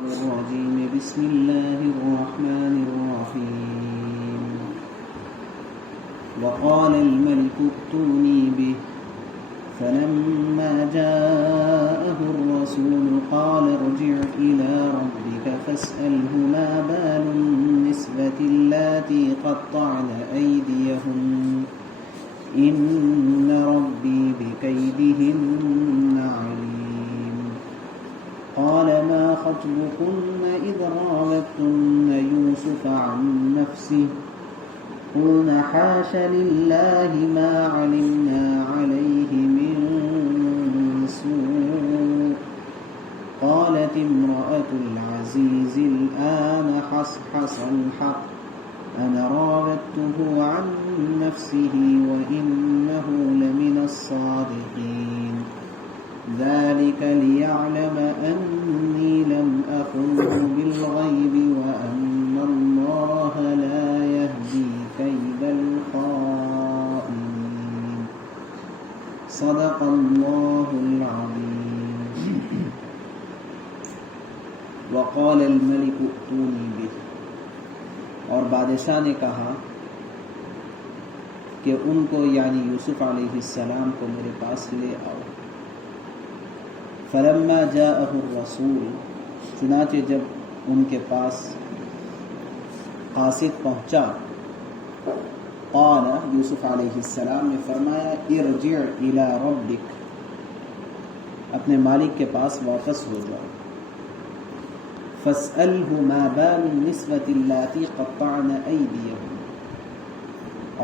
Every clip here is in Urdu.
الرجيم بسم الله الرحمن الرحيم وقال الملك ائتوني به فلما جاءه الرسول قال ارجع إلى ربك فاسأله ما بال النسوة اللاتي قطعن أيديهن إن ربي بكيدهن عليم قال ما خطبكن إذ راوتن يوسف عن نفسه قلنا حاش لله ما علمنا عليه من سوء قالت امرأة العزيز الآن حصحص الحق أنا راودته عن نفسه وإنه لمن الصادقين ذلك ليعلم أني لم أخنه بالغيب وأن الله لا يهدي كيد الخائنين صدق الله العظيم وقال الملك ائتوني به اور بادشاہ نے کہا کہ ان کو یعنی یوسف علیہ السلام کو میرے پاس لے آؤ. فلما جاءه الرسول چنانچہ جب ان کے پاس قاصد پہنچا قال یوسف علیہ السلام نے فرمایا ارجع الى ربک اپنے مالک کے پاس واپس ہو جاؤ. فاسألہ ما بال النسوة اللاتي قطعن أيديهن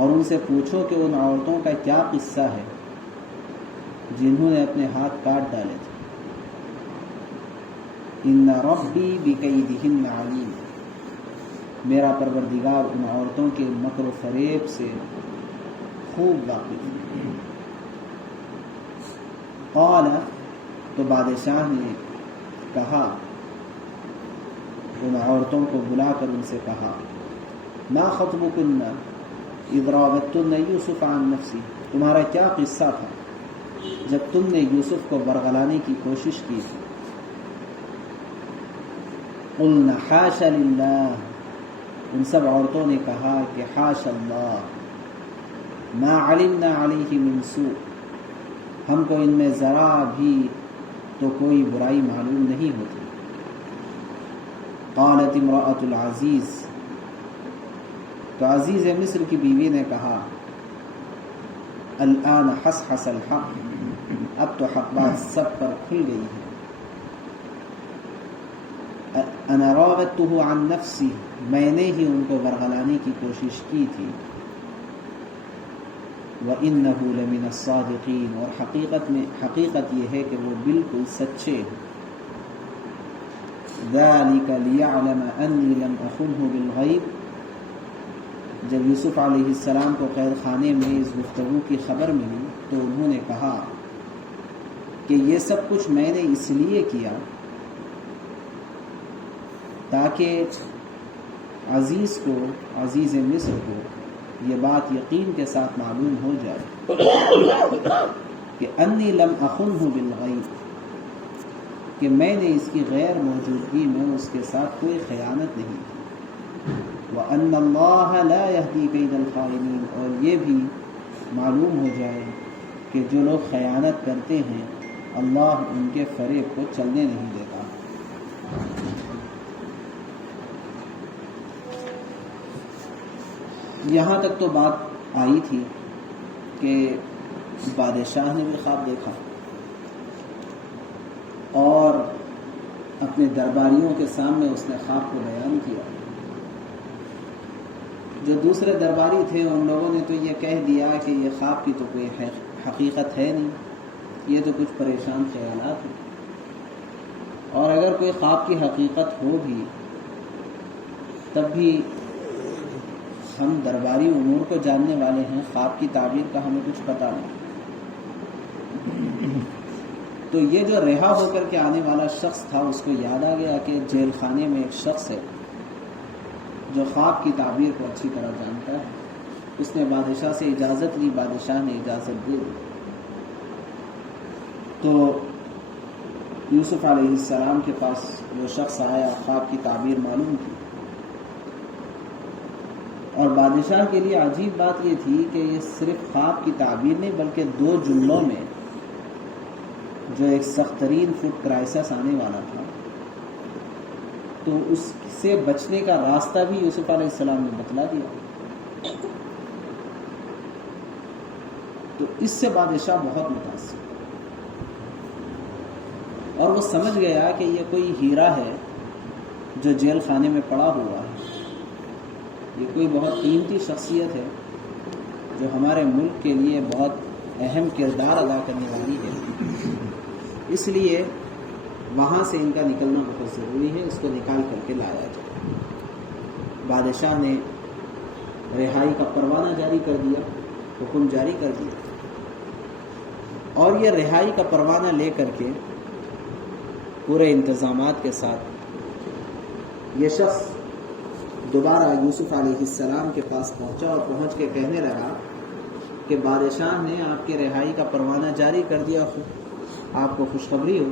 اور ان سے پوچھو کہ ان عورتوں کا کیا قصہ ہے جنہوں نے اپنے ہاتھ کاٹ ڈالے تھے. ان ربی بکیدہن علیم میرا پروردگار ان عورتوں کے مکر و فریب سے خوب واقف ہے. قال تو بادشاہ نے کہا ان عورتوں کو بلا کر ان سے کہا ما خطبکن اذ راودتن یوسف عن نفسی تمہارا کیا قصہ تھا جب تم نے یوسف کو برگلانے کی کوشش کی تھی. قلنا حاش للہ ان سب عورتوں نے کہا کہ حاش اللہ ما علمنا علیہ من سوء ہم کو ان میں ذرا بھی تو کوئی برائی معلوم نہیں ہوتی. قالت امرأة العزیز تو عزیز مصر کی بیوی نے کہا الآن حصحص الحق اب تو حق بات سب پر کھل گئی ہے. انا راودته عن نفسی میں نے ہی ان کو برگلانے کی کوشش کی تھی. وإنه لمن الصادقین اور حقیقت یہ ہے کہ وہ بالکل سچے ہیں. ذلك ليعلم أني لم أخنه بالغيب جب یوسف علیہ السلام کو قید خانے میں اس گفتگو کی خبر ملی تو انہوں نے کہا کہ یہ سب کچھ میں نے اس لیے کیا تاکہ عزیز مصر کو یہ بات یقین کے ساتھ معلوم ہو جائے کہ انی لم اخنہ بالغیب کہ میں نے اس کی غیر موجودگی میں اس کے ساتھ کوئی خیانت نہیں کی. وَأَنَّ اللَّهَ لَا يَهْدِي كَيْدَ الْخَائِنِينَ اور یہ بھی معلوم ہو جائے کہ جو لوگ خیانت کرتے ہیں اللہ ان کے فریب کو چلنے نہیں دیتا. یہاں تک تو بات آئی تھی کہ بادشاہ نے بھی خواب دیکھا اور اپنے درباریوں کے سامنے اس نے خواب کو بیان کیا. جو دوسرے درباری تھے ان لوگوں نے تو یہ کہہ دیا کہ یہ خواب کی تو کوئی حقیقت ہے نہیں, یہ تو کچھ پریشان خیالات ہیں. اور اگر کوئی خواب کی حقیقت ہو بھی تب بھی ہم درباری امور کو جاننے والے ہیں, خواب کی تعبیر کا ہمیں کچھ پتہ نہیں. تو یہ جو رہا ہو کر کے آنے والا شخص تھا اس کو یاد آ گیا کہ جیل خانے میں ایک شخص ہے جو خواب کی تعبیر کو اچھی طرح جانتا ہے. اس نے بادشاہ سے اجازت لی, بادشاہ نے اجازت دی. تو یوسف علیہ السلام کے پاس وہ شخص آیا، خواب کی تعبیر معلوم کی، اور بادشاہ کے لیے عجیب بات یہ تھی کہ یہ صرف خواب کی تعبیر نہیں بلکہ 2 جملوں میں جو ایک سخت ترین فوڈ کرائسس آنے والا تھا، تو اس سے بچنے کا راستہ بھی یوسف علیہ السلام نے بتلا دیا۔ تو اس سے بادشاہ بہت متاثر، اور وہ سمجھ گیا کہ یہ کوئی ہیرا ہے جو جیل خانے میں پڑا ہوا ہے، یہ کوئی بہت قیمتی شخصیت ہے جو ہمارے ملک کے لیے بہت اہم کردار ادا کرنے والی ہے، اس لیے وہاں سے ان کا نکلنا بہت ضروری ہے، اس کو نکال کر کے لایا جائے۔ بادشاہ نے رہائی کا پروانہ جاری کر دیا، حکم جاری کر دیا، اور یہ رہائی کا پروانہ لے کر کے پورے انتظامات کے ساتھ یہ شخص دوبارہ یوسف علیہ السلام کے پاس پہنچا، اور پہنچ کے کہنے لگا کہ بادشاہ نے آپ کے رہائی کا پروانہ جاری کر دیا، آپ کو خوشخبری ہو،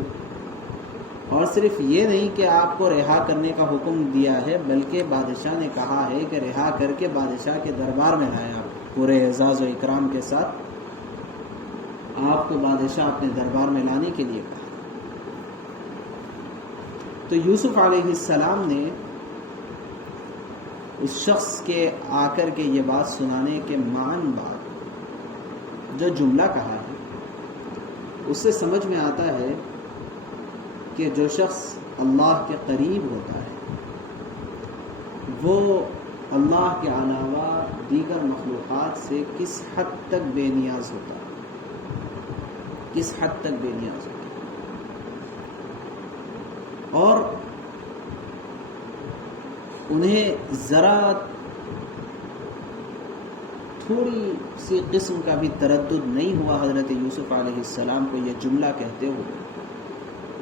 اور صرف یہ نہیں کہ آپ کو رہا کرنے کا حکم دیا ہے بلکہ بادشاہ نے کہا ہے کہ رہا کر کے بادشاہ کے دربار میں لائیں، آپ پورے اعزاز و اکرام کے ساتھ آپ کو بادشاہ اپنے دربار میں لانے کے لیے کہا۔ تو یوسف علیہ السلام نے اس شخص کے آ کر کے یہ بات سنانے کے معاً بعد جو جملہ کہا ہے اس سے سمجھ میں آتا ہے کہ جو شخص اللہ کے قریب ہوتا ہے وہ اللہ کے علاوہ دیگر مخلوقات سے کس حد تک بے نیاز ہوتا ہے، کس حد تک بے نیاز ہوتا ہے، اور انہیں ذرا تھوڑی سی قسم کا بھی تردد نہیں ہوا حضرت یوسف علیہ السلام کو یہ جملہ کہتے ہوئے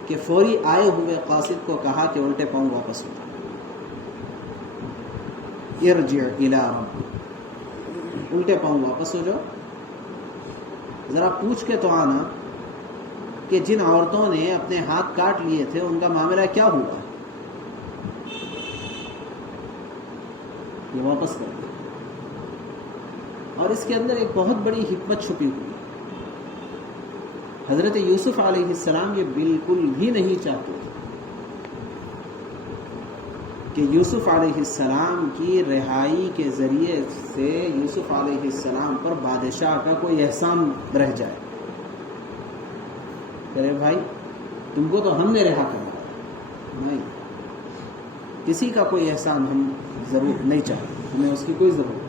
کہ فوری آئے ہوئے قاصد کو کہا کہ الٹے پاؤں واپس ہو جاؤ، ارجع الی ربک، الٹے پاؤں واپس ہو جاؤ، ذرا پوچھ کے تو آنا کہ جن عورتوں نے اپنے ہاتھ کاٹ لیے تھے ان کا معاملہ کیا ہوا، یہ واپس کر دیا۔ اور اس کے اندر ایک بہت بڑی حکمت چھپی ہوئی ہے۔ حضرت یوسف علیہ السلام یہ بالکل بھی نہیں چاہتے کہ یوسف علیہ السلام کی رہائی کے ذریعے سے یوسف علیہ السلام پر بادشاہ کا کوئی احسان رہ جائے، ارے بھائی تم کو تو ہم نے رہا کرنا، نہیں، کسی کا کوئی احسان ہم ضرور نہیں چاہتے، ہمیں اس کی کوئی ضرورت۔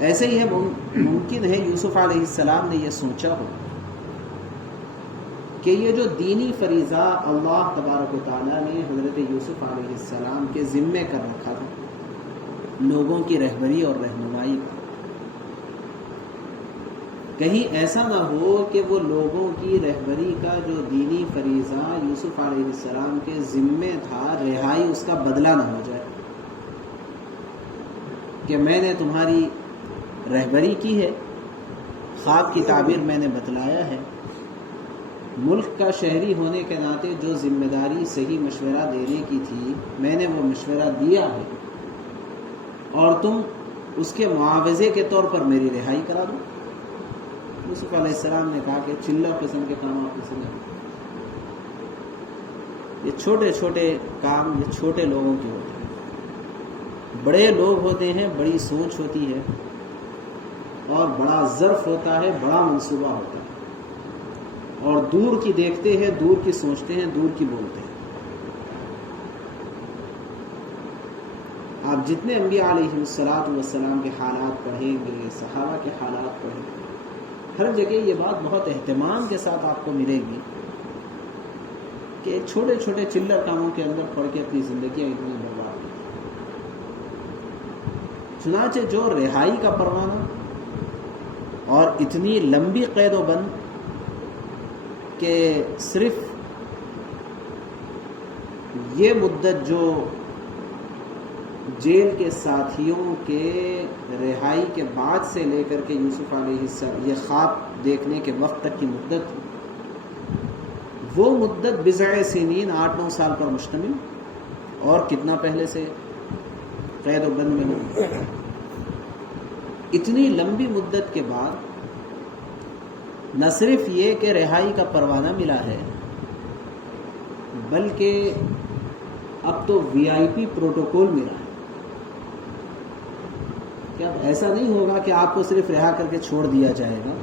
ایسے ہی ہے ممکن ہے یوسف علیہ السلام نے یہ سوچا ہو کہ یہ جو دینی فریضہ اللہ تبارک و تعالیٰ نے حضرت یوسف علیہ السلام کے ذمے کر رکھا تھا، لوگوں کی رہبری اور رہنمائی کا، کہیں ایسا نہ ہو کہ وہ لوگوں کی رہبری کا جو دینی فریضہ یوسف علیہ السلام کے ذمے تھا، رہائی اس کا بدلہ نہ ہو جائے، کہ میں نے تمہاری رہبری کی ہے، خواب کی تعبیر میں نے بتلایا ہے، ملک کا شہری ہونے کے ناطے جو ذمہ داری صحیح مشورہ دینے کی تھی میں نے وہ مشورہ دیا ہے، اور تم اس کے معاوضے کے طور پر میری رہائی کرا دو۔ یوسف علیہ السلام نے کہا کہ چلہ قسم کے کام آپ سے نہیں، یہ چھوٹے چھوٹے کام یہ چھوٹے لوگوں کے ہوتے ہیں، بڑے لوگ ہوتے ہیں، بڑی سوچ ہوتی ہے، اور بڑا ظرف ہوتا ہے، بڑا منصوبہ ہوتا ہے، اور دور کی دیکھتے ہیں، دور کی سوچتے ہیں، دور کی بولتے ہیں۔ آپ جتنے انبیاء علیہ السلام کے حالات پڑھیں گے، صحابہ کے حالات پڑھیں گے، ہر جگہ یہ بات بہت اہتمام کے ساتھ آپ کو ملے گی کہ چھوٹے چھوٹے چلر کاموں کے اندر پڑھ کے اپنی زندگیاں اتنی برباد کی۔ چنانچہ جو رہائی کا پروانہ اور اتنی لمبی قید و بند کہ صرف یہ مدت جو جیل کے ساتھیوں کے رہائی کے بعد سے لے کر کے یوسف علیہ السلام یہ خواب دیکھنے کے وقت تک کی مدت تھی، وہ مدت بضع سنین 8-9 سال پر مشتمل، اور کتنا پہلے سے قید و بند میں ہو. اتنی لمبی مدت کے بعد نہ صرف یہ کہ رہائی کا پروانہ ملا ہے، بلکہ اب تو VIP پروٹوکول ملا ہے. کہ اب ایسا نہیں ہوگا کہ آپ کو صرف رہا کر کے چھوڑ دیا جائے گا.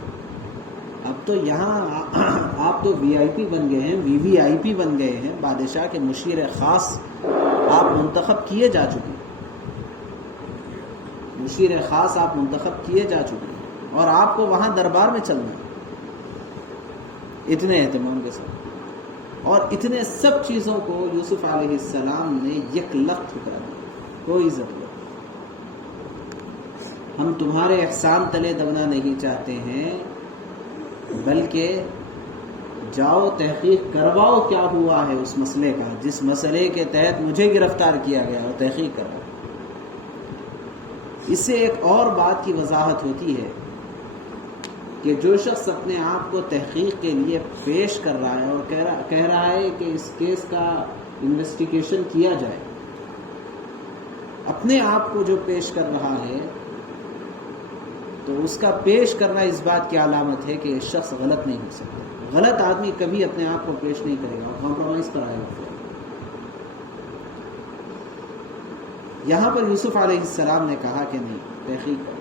اب تو یہاں آپ تو VIP بن گئے ہیں، VVIP بن گئے ہیں. بادشاہ کے مشیر خاص آپ منتخب کیے جا چکے ہیں، مشیر خاص آپ منتخب کیے جا چکے ہیں، اور آپ کو وہاں دربار میں چلنا ہے اتنے اہتمام کے ساتھ. اور اتنے سب چیزوں کو یوسف علیہ السلام نے یک لخت ٹھکرا دیا. کوئی ضرورت، ہم تمہارے احسان تلے دبنا نہیں چاہتے ہیں، بلکہ جاؤ تحقیق کرواؤ کیا ہوا ہے اس مسئلے کا جس مسئلے کے تحت مجھے گرفتار کیا گیا، اور تحقیق کرواؤ. اس سے ایک اور بات کی وضاحت ہوتی ہے کہ جو شخص اپنے آپ کو تحقیق کے لیے پیش کر رہا ہے اور کہہ رہا ہے کہ اس کیس کا انویسٹیگیشن کیا جائے، اپنے آپ کو جو پیش کر رہا ہے، تو اس کا پیش کرنا اس بات کی علامت ہے کہ یہ شخص غلط نہیں ہو سکتا. غلط آدمی کبھی اپنے آپ کو پیش نہیں کرے گا، کمپرومائز پر آئے گا. یہاں پر یوسف علیہ السلام نے کہا کہ نہیں، تحقیق کرو.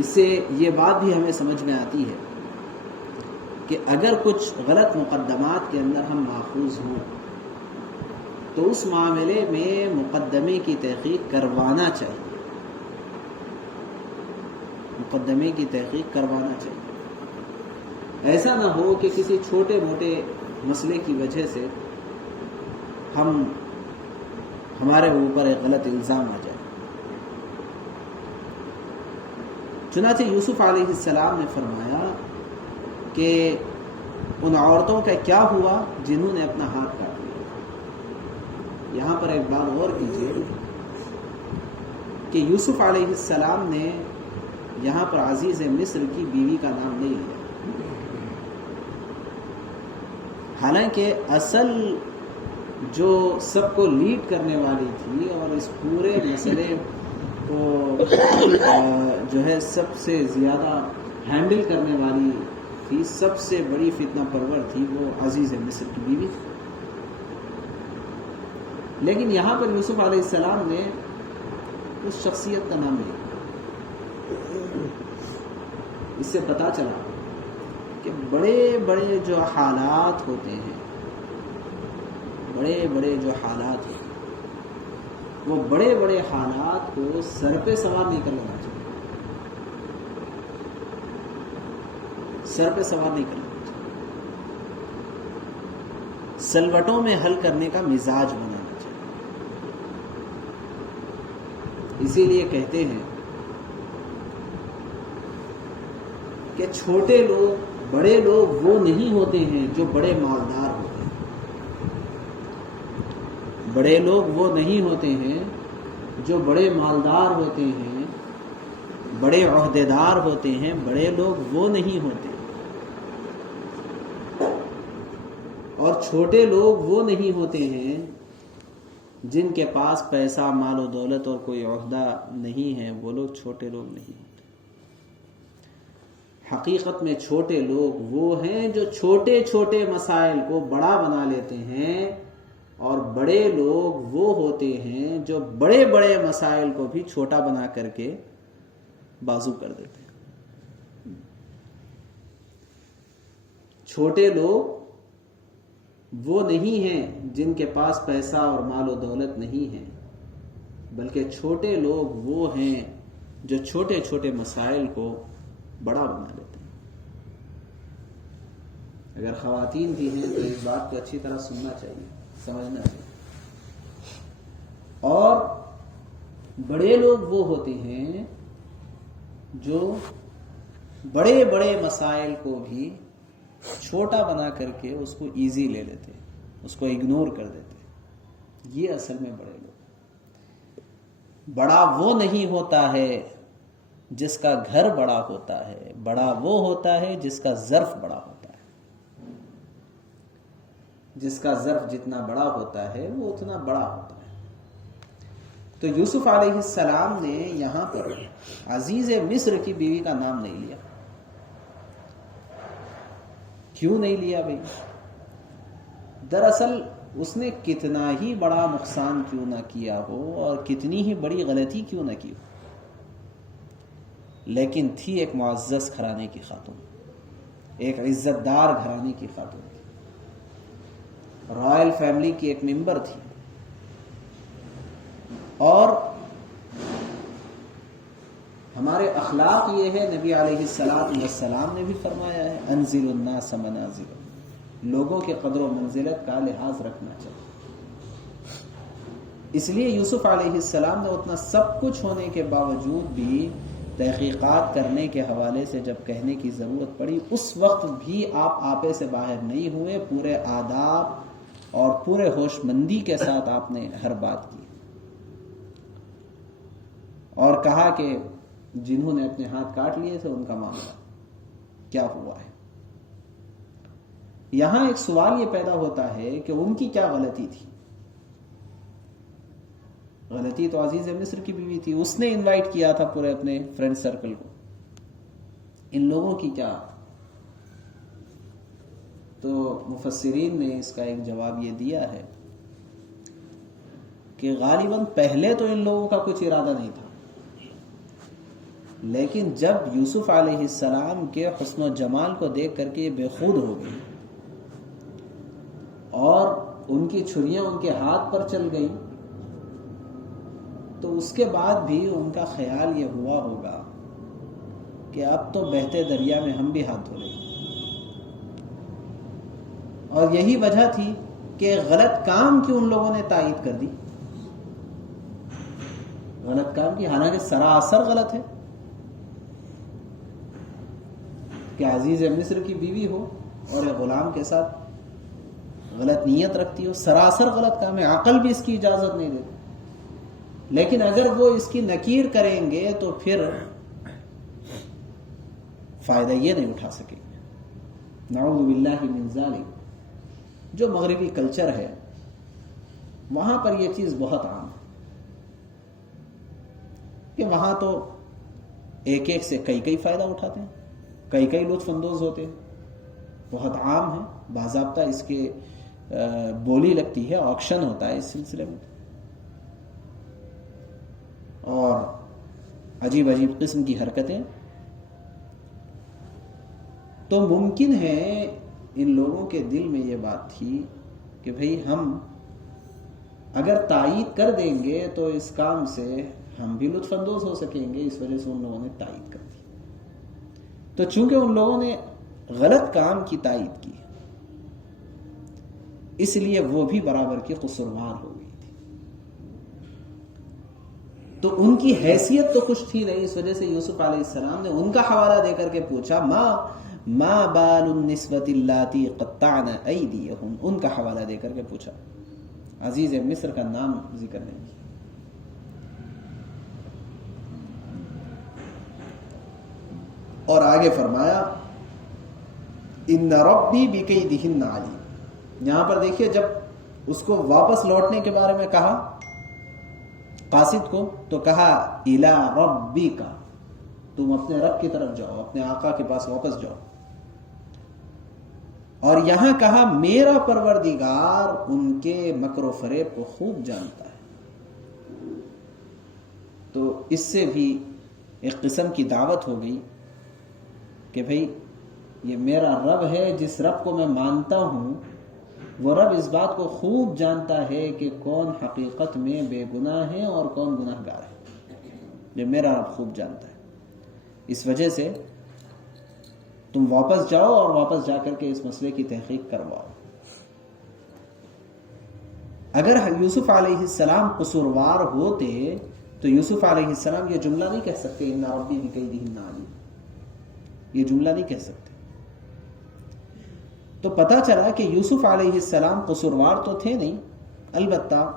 اس سے یہ بات بھی ہمیں سمجھ میں آتی ہے کہ اگر کچھ غلط مقدمات کے اندر ہم ماخوذ ہوں تو اس معاملے میں مقدمے کی تحقیق کروانا چاہیے، مقدمے کی تحقیق کروانا چاہیے. ایسا نہ ہو کہ کسی چھوٹے موٹے مسئلے کی وجہ سے ہمارے اوپر ایک غلط الزام آ جائے. چنانچہ یوسف علیہ السلام نے فرمایا کہ ان عورتوں کا کیا ہوا جنہوں نے اپنا ہاتھ کاٹ لیا. یہاں پر ایک بات غور کیجیے کہ یوسف علیہ السلام نے یہاں پر عزیز مصر کی بیوی کا نام نہیں لیا، حالانکہ اصل جو سب کو لیڈ کرنے والی تھی اور اس پورے مسئلے کو جو ہے سب سے زیادہ ہینڈل کرنے والی تھی، سب سے بڑی فتنہ پرور تھی، وہ عزیز مصر کی بیوی تھی. لیکن یہاں پر یوسف علیہ السلام نے اس شخصیت کا نام لیا. اس سے پتہ چلا کہ بڑے بڑے جو حالات ہوتے ہیں، بڑے بڑے جو حالات ہیں، وہ بڑے بڑے حالات کو سر پہ سوار نہیں کر لینا چاہیے، سر پہ سوار نہیں کرنا چاہیے. سلوٹوں میں حل کرنے کا مزاج بنانا چاہیے. اسی لیے کہتے ہیں کہ چھوٹے لوگ، بڑے لوگ وہ نہیں ہوتے ہیں جو بڑے مالدار ہوتے ہیں. بڑے لوگ وہ نہیں ہوتے ہیں جو بڑے مالدار ہوتے ہیں، بڑے عہدیدار ہوتے ہیں. بڑے لوگ وہ نہیں ہوتے، اور چھوٹے لوگ وہ نہیں ہوتے ہیں جن کے پاس پیسہ، مال و دولت اور کوئی عہدہ نہیں ہے. وہ لوگ چھوٹے لوگ نہیں ہوتے. حقیقت میں چھوٹے لوگ وہ ہیں جو چھوٹے چھوٹے مسائل کو بڑا بنا لیتے ہیں، اور بڑے لوگ وہ ہوتے ہیں جو بڑے بڑے مسائل کو بھی چھوٹا بنا کر کے بازو کر دیتے ہیں. چھوٹے لوگ وہ نہیں ہیں جن کے پاس پیسہ اور مال و دولت نہیں ہے، بلکہ چھوٹے لوگ وہ ہیں جو چھوٹے چھوٹے مسائل کو بڑا بنا لیتے ہیں. اگر خواتین بھی ہیں تو اس بات کو اچھی طرح سننا چاہیے، سمجھنا چاہیے. اور بڑے لوگ وہ ہوتے ہیں جو بڑے بڑے مسائل کو بھی چھوٹا بنا کر کے اس کو ایزی لے لیتے ہیں، اس کو اگنور کر دیتے ہیں. یہ اصل میں بڑے لوگ. بڑا وہ نہیں ہوتا ہے جس کا گھر بڑا ہوتا ہے، بڑا وہ ہوتا ہے جس کا ظرف بڑا ہوتا ہے. جس کا ظرف جتنا بڑا ہوتا ہے وہ اتنا بڑا ہوتا ہے. تو یوسف علیہ السلام نے یہاں پر عزیز مصر کی بیوی کا نام نہیں لیا. کیوں نہیں لیا بھائی؟ دراصل اس نے کتنا ہی بڑا نقصان کیوں نہ کیا ہو اور کتنی ہی بڑی غلطی کیوں نہ کی ہو، لیکن تھی ایک معزز گھرانے کی خاتون، ایک عزت دار گھرانے کی خاتون تھی، رائل فیملی کی ایک ممبر تھی. اور ہمارے اخلاق یہ ہے، نبی علیہ السلام نے بھی فرمایا ہے انزل الناس منازل، لوگوں کے قدر و منزلت کا لحاظ رکھنا چاہیے. اس لیے یوسف علیہ السلام نے اتنا سب کچھ ہونے کے باوجود بھی تحقیقات کرنے کے حوالے سے جب کہنے کی ضرورت پڑی، اس وقت بھی آپ آپے سے باہر نہیں ہوئے، پورے آداب اور پورے ہوش مندی کے ساتھ آپ نے ہر بات کی اور کہا کہ جنہوں نے اپنے ہاتھ کاٹ لیے تھے ان کا معاملہ کیا ہوا ہے. یہاں ایک سوال یہ پیدا ہوتا ہے کہ ان کی کیا غلطی تھی؟ غلطی تو عزیز مصر کی بیوی تھی، اس نے انوائٹ کیا تھا پورے اپنے فرینڈ سرکل کو. ان لوگوں کی کیا؟ تو مفسرین نے اس کا ایک جواب یہ دیا ہے کہ غالباً پہلے تو ان لوگوں کا کچھ ارادہ نہیں تھا، لیکن جب یوسف علیہ السلام کے حسن و جمال کو دیکھ کر کے یہ بے خود ہو گئی اور ان کی چھریاں ان کے ہاتھ پر چل گئیں، تو اس کے بعد بھی ان کا خیال یہ ہوا ہوگا کہ اب تو بہتے دریا میں ہم بھی ہاتھ دھو لیں. اور یہی وجہ تھی کہ غلط کام کی ان لوگوں نے تائید کر دی. غلط کام کی، حالانکہ سراسر غلط ہے کہ عزیز مصر کی بیوی ہو اور ایک غلام کے ساتھ غلط نیت رکھتی ہو، سراسر غلط کام ہے، عقل بھی اس کی اجازت نہیں دیتی. لیکن اگر وہ اس کی نکیر کریں گے تو پھر فائدہ یہ نہیں اٹھا سکیں گے. نعوذ باللہ من ذالک. جو مغربی کلچر ہے وہاں پر یہ چیز بہت عام ہے کہ وہاں تو ایک ایک سے کئی فائدہ اٹھاتے ہیں، کئی لطف اندوز ہوتے ہیں. بہت عام ہے، باضابطہ اس کے بولی لگتی ہے، آکشن ہوتا ہے اس سلسلے میں، اور عجیب قسم کی حرکتیں. تو ممکن ہے ان لوگوں کے دل میں یہ بات تھی کہ بھئی ہم اگر تائید کر دیں گے تو اس کام سے ہم بھی لطف اندوز ہو سکیں گے، اس وجہ سے ان لوگوں نے تائید کر دی. تو چونکہ ان لوگوں نے غلط کام کی تائید کی، اس لیے وہ بھی برابر کی قصوروار ہو گئی تھی. تو ان کی حیثیت تو کچھ تھی نہیں، اس وجہ سے یوسف علیہ السلام نے ان کا حوالہ دے کر کے پوچھا ما بال النسوۃ اللاتی قطعن ایدیہم، ان کا حوالہ دے کر کے پوچھا، عزیز مصر کا نام ذکر نہیں کیا. اور آگے فرمایا ان ربی بکیدہن علیم. یہاں پر دیکھیے جب اس کو واپس لوٹنے کے بارے میں کہا قاصد کو، تو کہا الی ربک، تم اپنے رب کی طرف جاؤ، اپنے آقا کے پاس واپس جاؤ. اور یہاں کہا میرا پروردگار ان کے مکر و فریب کو خوب جانتا ہے. تو اس سے بھی ایک قسم کی دعوت ہو گئی کہ بھئی یہ میرا رب ہے، جس رب کو میں مانتا ہوں وہ رب اس بات کو خوب جانتا ہے کہ کون حقیقت میں بے گناہ ہے اور کون گناہ گار ہے. یہ میرا رب خوب جانتا ہے. اس وجہ سے تم واپس جاؤ اور واپس جا کر کے اس مسئلے کی تحقیق کرواؤ. اگر یوسف علیہ السلام قصوروار ہوتے تو یوسف علیہ السلام یہ جملہ نہیں کہہ سکتے ان ربی بکیدہن علیم، یہ جملہ نہیں کہہ سکتے. تو پتہ چلا کہ یوسف علیہ السلام قصوروار تو تھے نہیں، البتہ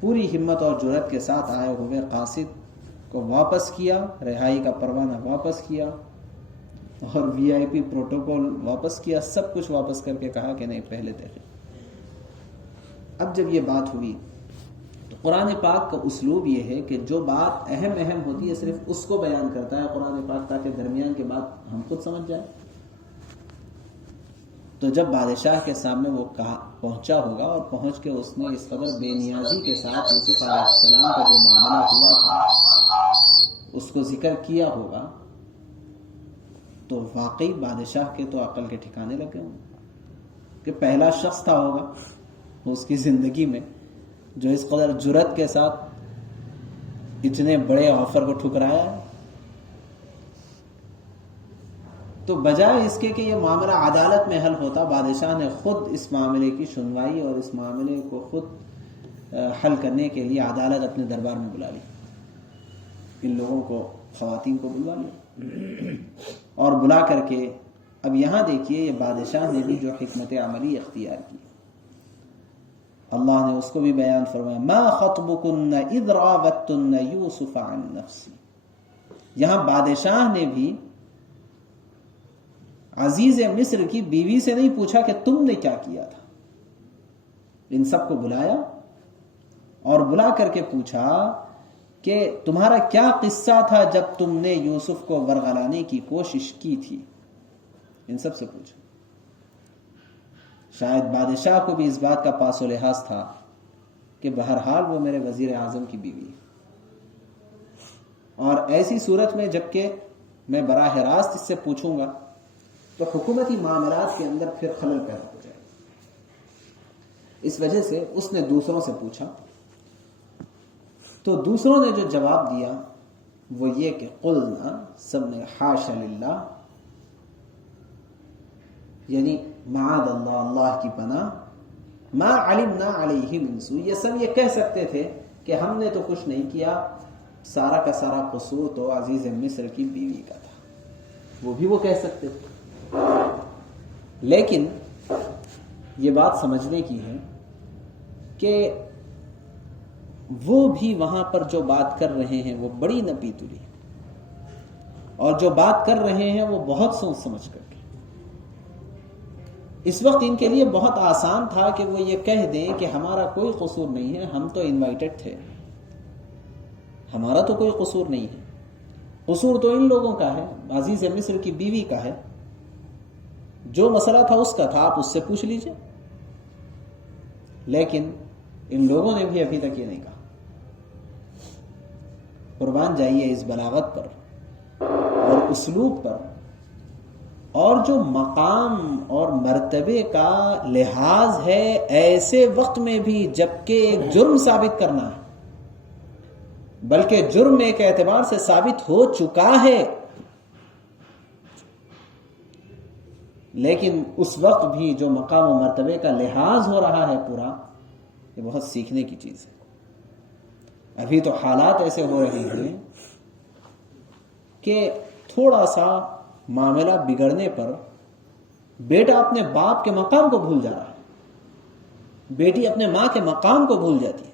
پوری ہمت اور جرأت کے ساتھ آئے ہوئے قاصد کو واپس کیا، رہائی کا پروانہ واپس کیا اور VIP پروٹوکول واپس کیا، سب کچھ واپس کر کے کہا کہ نہیں پہلے دیکھیں. اب جب یہ بات ہوئی تو قرآن پاک کا اسلوب یہ ہے کہ جو بات اہم ہوتی ہے صرف اس کو بیان کرتا ہے قرآن پاک، تاکہ درمیان کے بات ہم خود سمجھ جائیں۔ تو جب بادشاہ کے سامنے وہ پہنچا ہوگا اور پہنچ کے اس نے اس قدر بے نیازی کے ساتھ یوسف علیہ السلام کا جو معاملہ ہوا تھا اس کو ذکر کیا ہوگا، تو واقعی بادشاہ کے تو عقل کے ٹھکانے لگے ہوں کہ پہلا شخص تھا ہوگا اس کی زندگی میں جو اس قدر جرأت کے ساتھ اتنے بڑے آفر کو ٹھکرایا ہے۔ تو بجائے اس کے کہ یہ معاملہ عدالت میں حل ہوتا، بادشاہ نے خود اس معاملے کی سنوائی اور اس معاملے کو خود حل کرنے کے لیے عدالت اپنے دربار میں بلا لی، ان لوگوں کو، خواتین کو بلوا لیا اور بلا کر کے اب یہاں دیکھیے یہ بادشاہ نے بھی جو حکمت عملی اختیار کی، اللہ نے اس کو بھی بیان فرمایا، ما خطبکن اذ راوتن یوسف عن نفسی۔ یہاں بادشاہ نے بھی عزیز مصر کی بیوی سے نہیں پوچھا کہ تم نے کیا کیا تھا، ان سب کو بلایا اور بلا کر کے پوچھا کہ تمہارا کیا قصہ تھا جب تم نے یوسف کو ورغلانے کی کوشش کی تھی، ان سب سے پوچھا۔ شاید بادشاہ کو بھی اس بات کا پاس و لحاظ تھا کہ بہرحال وہ میرے وزیر اعظم کی بیوی ہے، اور ایسی صورت میں جبکہ میں براہ راست اس سے پوچھوں گا تو حکومتی معاملات کے اندر پھر خلل پیدا ہو جائے، اس وجہ سے اس نے دوسروں سے پوچھا۔ تو دوسروں نے جو جواب دیا وہ یہ کہ قلنا، سب نے حاشا للہ، یعنی معاذ اللہ، اللہ کی پناہ، ما علمنا علیہ من سوء، یہ سب یہ کہہ سکتے تھے کہ ہم نے تو کچھ نہیں کیا، سارا کا سارا قصور تو عزیز مصر کی بیوی کا تھا، وہ بھی وہ کہہ سکتے تھے۔ لیکن یہ بات سمجھنے کی ہے کہ وہ بھی وہاں پر جو بات کر رہے ہیں وہ بڑی نپی تلی، اور جو بات کر رہے ہیں وہ بہت سوچ سمجھ کر کے۔ اس وقت ان کے لیے بہت آسان تھا کہ وہ یہ کہہ دیں کہ ہمارا کوئی قصور نہیں ہے، ہم تو انوائٹڈ تھے، ہمارا تو کوئی قصور نہیں ہے، قصور تو ان لوگوں کا ہے، عزیز مصر کی بیوی کا ہے، جو مسئلہ تھا اس کا تھا، آپ اس سے پوچھ لیجئے۔ لیکن ان لوگوں نے بھی ابھی تک یہ نہیں کہا۔ قربان جائیے اس بلاغت پر اور اسلوب پر، اور جو مقام اور مرتبے کا لحاظ ہے ایسے وقت میں بھی جبکہ ایک جرم ثابت کرنا ہے، بلکہ جرم ایک اعتبار سے ثابت ہو چکا ہے، لیکن اس وقت بھی جو مقام و مرتبے کا لحاظ ہو رہا ہے پورا، یہ بہت سیکھنے کی چیز ہے۔ ابھی تو حالات ایسے ہو رہے ہیں کہ تھوڑا سا معاملہ بگڑنے پر بیٹا اپنے باپ کے مقام کو بھول جا رہا ہے، بیٹی اپنے ماں کے مقام کو بھول جاتی ہے،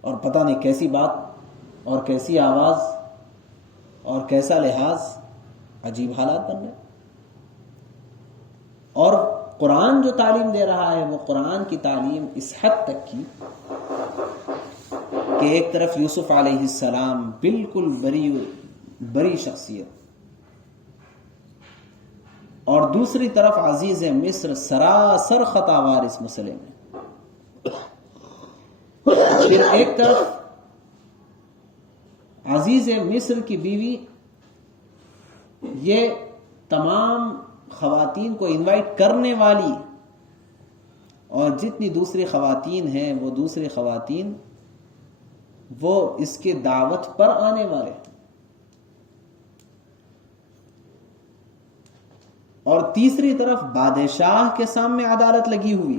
اور پتہ نہیں کیسی بات اور کیسی آواز اور کیسا لحاظ، عجیب حالات بن رہے۔ اور قرآن جو تعلیم دے رہا ہے وہ قرآن کی تعلیم اس حد تک کی کہ ایک طرف یوسف علیہ السلام بالکل بری شخصیت، اور دوسری طرف عزیز مصر سراسر خطاوار اس مسئلے میں، پھر ایک طرف عزیز مصر کی بیوی یہ تمام خواتین کو انوائٹ کرنے والی، اور جتنی دوسری خواتین ہیں وہ دوسری خواتین وہ اس کے دعوت پر آنے والے، اور تیسری طرف بادشاہ کے سامنے عدالت لگی ہوئی،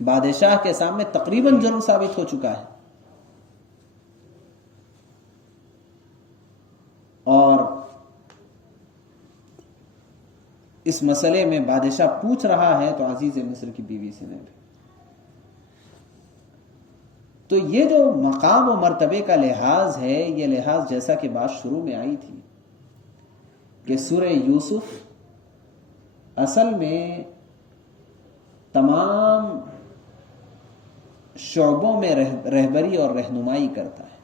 بادشاہ کے سامنے تقریباً جرم ثابت ہو چکا ہے، اور اس مسئلے میں بادشاہ پوچھ رہا ہے تو عزیز مصر کی بیوی سے نہیں۔ تو یہ جو مقام و مرتبے کا لحاظ ہے، یہ لحاظ جیسا کہ بات شروع میں آئی تھی کہ سورہ یوسف اصل میں تمام شعبوں میں رہبری اور رہنمائی کرتا ہے.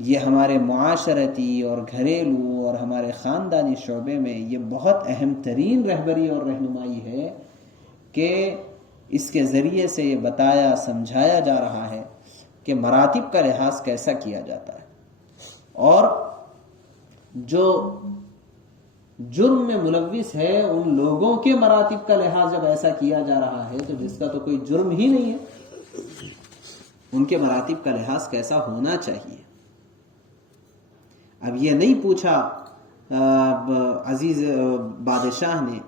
یہ ہمارے معاشرتی اور گھریلو اور ہمارے خاندانی شعبے میں یہ بہت اہم ترین رہبری اور رہنمائی ہے کہ اس کے ذریعے سے یہ بتایا سمجھایا جا رہا ہے کہ مراتب کا لحاظ کیسا کیا جاتا ہے، اور جو جرم میں ملوث ہے ان لوگوں کے مراتب کا لحاظ جب ایسا کیا جا رہا ہے تو جس کا تو کوئی جرم ہی نہیں ہے، ان کے مراتب کا لحاظ کیسا ہونا چاہیے. اب یہ نہیں پوچھا عزیز بادشاہ نے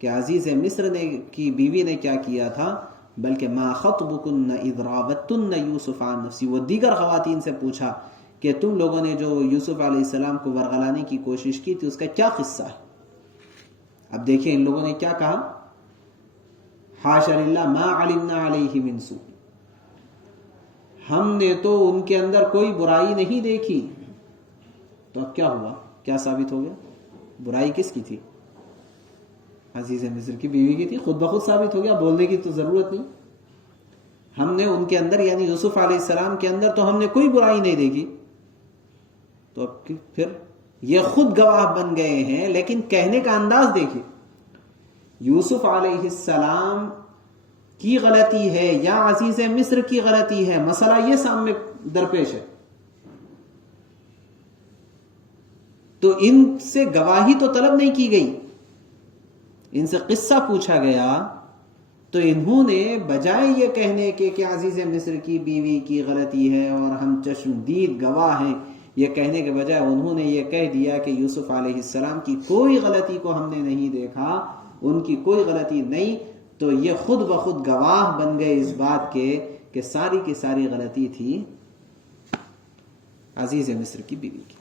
کہ عزیز مصر نے کی بیوی نے کیا کیا تھا، بلکہ ما خطبکن اذ راوتن یوسف عن نفسی، وہ دیگر خواتین سے پوچھا کہ تم لوگوں نے جو یوسف علیہ السلام کو ورغلانے کی کوشش کی تھی اس کا کیا قصہ ہے. اب دیکھیں ان لوگوں نے کیا کہا، حاشا للہ ما علمنا علیہ من سوء، ہم نے تو ان کے اندر کوئی برائی نہیں دیکھی. تو اب کیا ہوا، کیا ثابت ہو گیا؟ برائی کس کی تھی؟ عزیز مصر کی بیوی کی تھی. خود بخود ثابت ہو گیا، بولنے کی تو ضرورت نہیں. ہم نے ان کے اندر یعنی یوسف علیہ السلام کے اندر تو ہم نے کوئی برائی نہیں دیکھی. تو اب پھر یہ خود گواہ بن گئے ہیں، لیکن کہنے کا انداز دیکھیے، یوسف علیہ السلام کی غلطی ہے یا عزیز مصر کی غلطی ہے، مسئلہ یہ سامنے درپیش ہے. تو ان سے گواہی تو طلب نہیں کی گئی، ان سے قصہ پوچھا گیا، تو انہوں نے بجائے یہ کہنے کے کہ عزیز مصر کی بیوی کی غلطی ہے اور ہم چشمدید گواہ ہیں، یہ کہنے کے بجائے انہوں نے یہ کہہ دیا کہ یوسف علیہ السلام کی کوئی غلطی کو ہم نے نہیں دیکھا، ان کی کوئی غلطی نہیں. تو یہ خود بخود گواہ بن گئے اس بات کے کہ ساری کی ساری غلطی تھی عزیز مصر کی بیوی کی.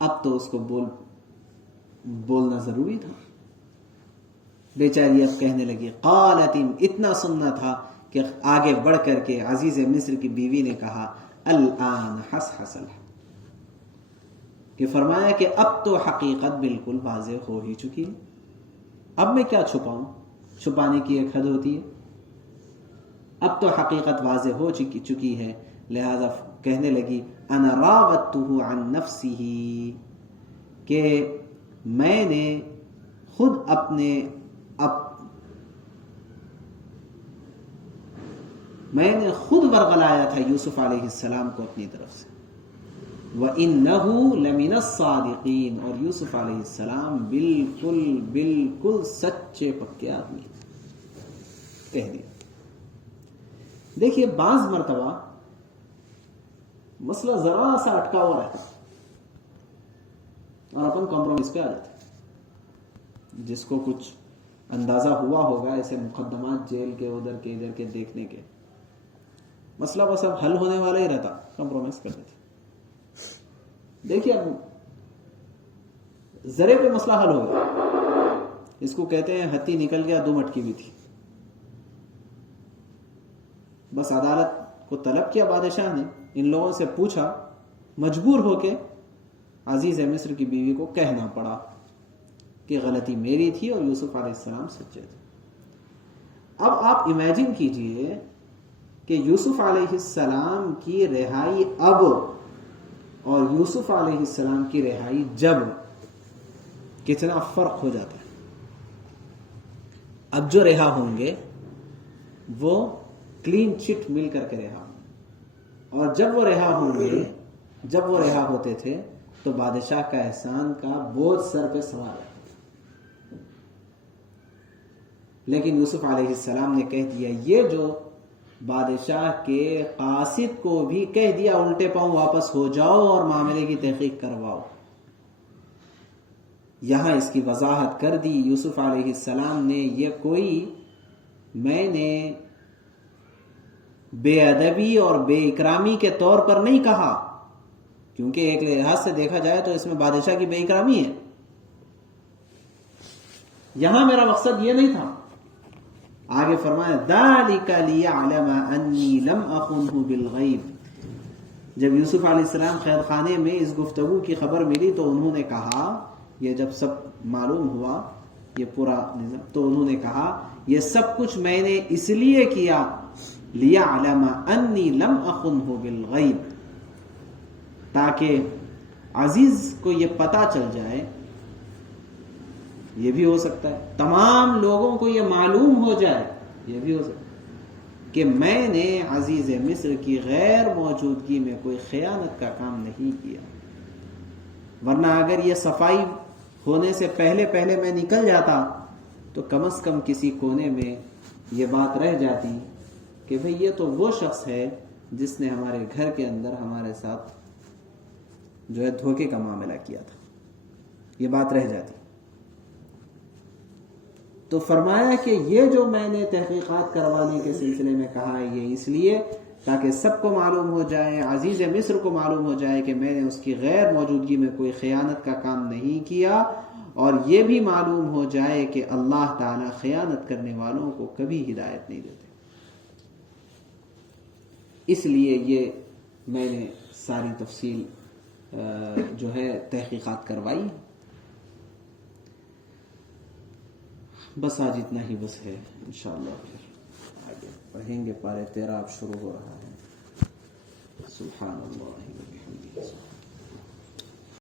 اب تو اس کو بولنا ضروری تھا. بیچاری اب کہنے لگی، قالت، اتنا سننا تھا کہ آگے بڑھ کر کے عزیز مصر کی بیوی نے کہا، الآن حصحص الحق، کہ فرمایا کہ اب تو حقیقت بالکل واضح ہو ہی چکی ہے، اب میں کیا چھپاؤں، چھپانے کی ایک حد ہوتی ہے. اب تو حقیقت واضح ہو چکی ہے، لہذا کہنے لگی، انا راودتہ عن نفسہ، کہ میں نے خود میں نے خود ورغلایا تھا یوسف علیہ السلام کو اپنی طرف سے. وَإِنَّهُ لَمِنَ الصَّادِقِينَ، اور یوسف علیہ السلام بالکل سچے پکے آدمی کہہ دیا. دیکھیے بعض مرتبہ مسئلہ ذرا سا اٹکا ہوا رہتا اور اپن کمپرومائز پہ آ جاتے. جس کو کچھ اندازہ ہوا ہوگا ایسے مقدمات جیل کے ادھر کے ادھر کے دیکھنے کے، مسئلہ بس اب حل ہونے والا ہی رہتا، کمپرومائز کر دیتے. دیکھیے اب ذرے پہ مسئلہ حل ہو گیا، اس کو کہتے ہیں ہتھی نکل گیا دو مٹکی بھی تھی. بس عدالت کو طلب کیا بادشاہ نے، ان لوگوں سے پوچھا، مجبور ہو کے عزیز مصر کی بیوی کو کہنا پڑا کہ غلطی میری تھی اور یوسف علیہ السلام سچے تھے. اب آپ امیجن کیجئے کہ یوسف علیہ السلام کی رہائی اب اور یوسف علیہ السلام کی رہائی جب، کتنا فرق ہو جاتا ہے. اب جو رہا ہوں گے وہ کلین چٹ مل کر کے رہا، اور جب وہ رہا ہوں گے، جب وہ رہا ہوتے تھے تو بادشاہ کا احسان کا بوجھ سر پہ سوار ہے. لیکن یوسف علیہ السلام نے کہہ دیا، یہ جو بادشاہ کے قاصد کو بھی کہہ دیا الٹے پاؤں واپس ہو جاؤ اور معاملے کی تحقیق کرواؤ. یہاں اس کی وضاحت کر دی یوسف علیہ السلام نے، یہ کوئی میں نے بے ادبی اور بے اکرامی کے طور پر نہیں کہا، کیونکہ ایک لحاظ سے دیکھا جائے تو اس میں بادشاہ کی بے اکرامی ہے. یہاں میرا مقصد یہ نہیں تھا. آگے فرمایا، ذَلِكَ لِيَعْلَمَ أَنِّي لَمْ أَخُنْهُ بِالْغَيْبِ. جب یوسف علیہ السلام قید خانے میں اس گفتگو کی خبر ملی تو انہوں نے کہا، یہ جب سب معلوم ہوا یہ پورا نظام. تو انہوں نے کہا یہ سب کچھ میں نے اس لیے کیا لِيَعْلَمَ أَنِّي لَمْ أَخُنْهُ بِالْغَيْبِ، تاکہ عزیز کو یہ پتہ چل جائے، یہ بھی ہو سکتا ہے تمام لوگوں کو یہ معلوم ہو جائے، یہ بھی ہو سکتا ہے کہ میں نے عزیز مصر کی غیر موجودگی میں کوئی خیانت کا کام نہیں کیا. ورنہ اگر یہ صفائی ہونے سے پہلے میں نکل جاتا تو کم از کم کسی کونے میں یہ بات رہ جاتی کہ بھئی یہ تو وہ شخص ہے جس نے ہمارے گھر کے اندر ہمارے ساتھ جو ہے دھوکے کا معاملہ کیا تھا، یہ بات رہ جاتی. تو فرمایا کہ یہ جو میں نے تحقیقات کروانے کے سلسلے میں کہا ہے یہ اس لیے تاکہ سب کو معلوم ہو جائے، عزیز مصر کو معلوم ہو جائے کہ میں نے اس کی غیر موجودگی میں کوئی خیانت کا کام نہیں کیا، اور یہ بھی معلوم ہو جائے کہ اللہ تعالی خیانت کرنے والوں کو کبھی ہدایت نہیں دیتے. اس لیے یہ میں نے ساری تفصیل جو ہے تحقیقات کروائی. بس آج اتنا ہی بس ہے، انشاءاللہ پھر آگے پڑھیں گے. پارے 13 اب شروع ہو رہا ہے. سبحان اللہ و بحمدہ.